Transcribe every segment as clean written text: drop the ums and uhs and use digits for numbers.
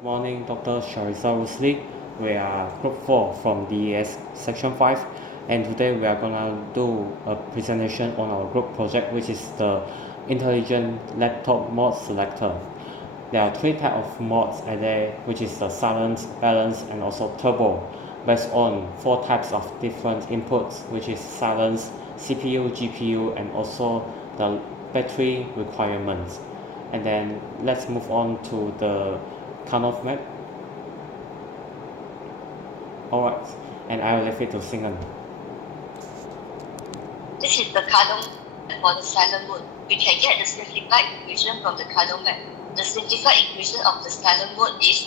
Morning, Dr. Sharissa Rusli. We are Group 4 from DES Section 5, and today we are gonna do a presentation on our group project, which is the Intelligent Laptop Mode Selector. There are three types of modes at there, which is the silent, balance, and also turbo, based on four types of different inputs, which is silence, CPU, GPU, and also the battery requirements. And then let's move on to the Karnov map. Alright, and I will leave it to Singan. This is the Karnov for the silent mode. We can get the simplified equation from the Karnov map. The simplified equation of the silent mode is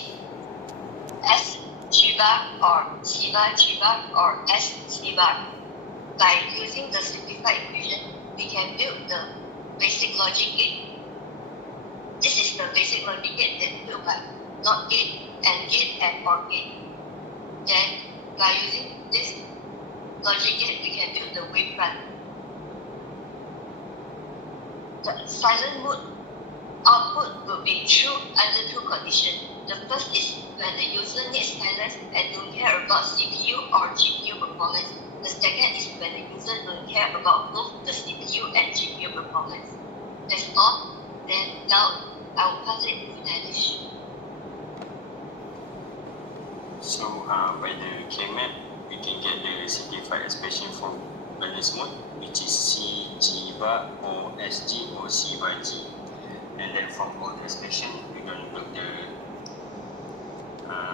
S G bar or C bar G bar or S C bar. By using the simplified equation, we can build the basic logic gate. This is the basic logic gate that built by NOT gate, AND gate, and OR gate. Then, by using this logic gate, we can build the wave run. The silent mode output will be true under two conditions. The first is when the user needs silence and don't care about CPU or GPU performance. The second is when the user don't care about both the CPU and GPU performance. That's all. Then now I will pass it to Danish. So by the K-map, we can get the simplified expression for balance mode, which is C, G bar, or SG, or C bar G. And then from all the expression, we're going to build the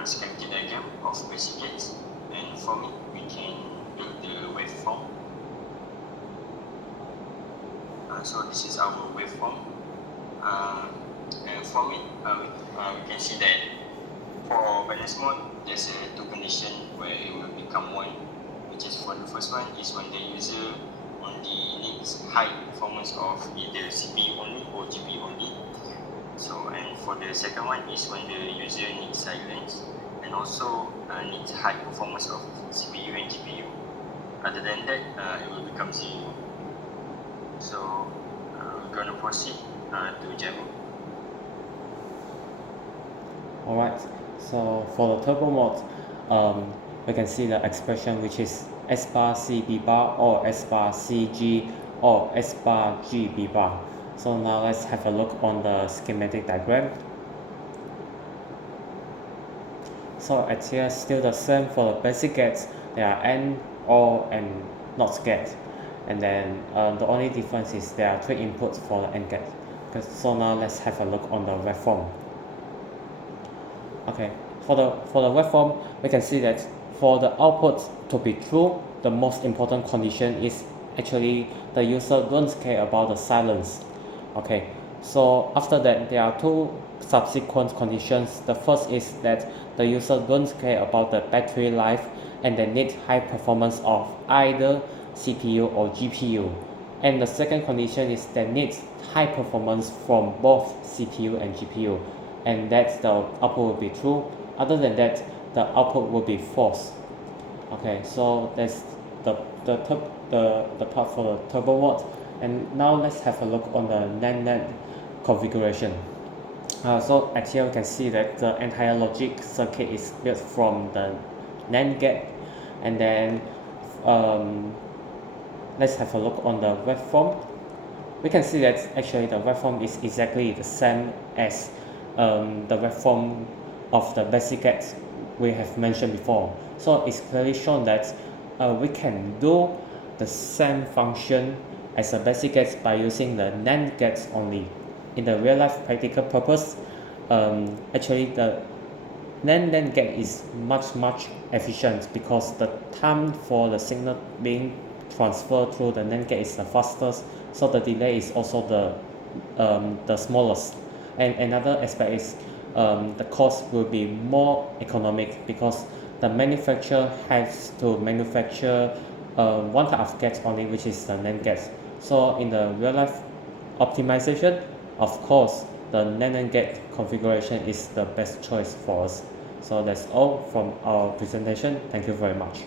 schematic diagram of basic gates. And from it, we can build the waveform. So this is our waveform. And from it, we can see that for balance mode, there's two conditions where it will become one, which is for the first one is when the user only needs high performance of either CPU only or GPU only. So, and for the second one is when the user needs silence and also needs high performance of CPU and GPU. Other than that, it will become zero. So, we're going to proceed to jamming. Alright, so for the turbo mode, we can see the expression which is S bar C B bar or S bar C G or S bar G B bar. So now let's have a look on the schematic diagram. So at here still the same for the basic gates. There are AND, OR, and NOT gate. And then the only difference is there are three inputs for the AND gate. So now let's have a look on the waveform. Okay, for the waveform, we can see that for the output to be true, the most important condition is actually the user don't care about the silence. Okay, so after that, there are two subsequent conditions. The first is that the user don't care about the battery life and they need high performance of either CPU or GPU. And the second condition is they need high performance from both CPU and GPU. And that the output will be true. Other than that, the output will be false. Okay, so that's the part for the turbo mode. And now let's have a look on the NAND configuration. So at here we can see that the entire logic circuit is built from the NAND gate. And then let's have a look on the waveform. We can see that actually the waveform is exactly the same as the waveform of the basic gates we have mentioned before. So it's clearly shown that we can do the same function as a basic gates by using the NAND gates only. In the real life practical purpose, actually the NAND gate is much efficient because the time for the signal being transferred through the NAND gate is the fastest, so the delay is also the smallest. And another aspect is the cost will be more economic because the manufacturer has to manufacture one type of gate only, which is the NAND gate. So in the real life optimization, of course, the NAND gate configuration is the best choice for us. So that's all from our presentation. Thank you very much.